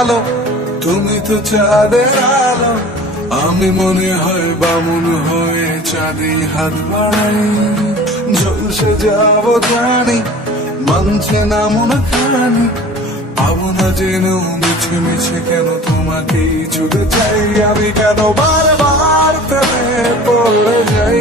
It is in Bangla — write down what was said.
আলো, তুমি তো চাঁদের আলো। আমি মনে হয় বামুন হয়ে চাঁদে হাত বাড়াই, ঝলসে যাব জানি, মানছে না মন খানি। পাবো না জেনেও মিছে মিছে কেন তোমাকেই ছুটে চাই আমি, কেন বারবার প্রেমে পড়ে যাই।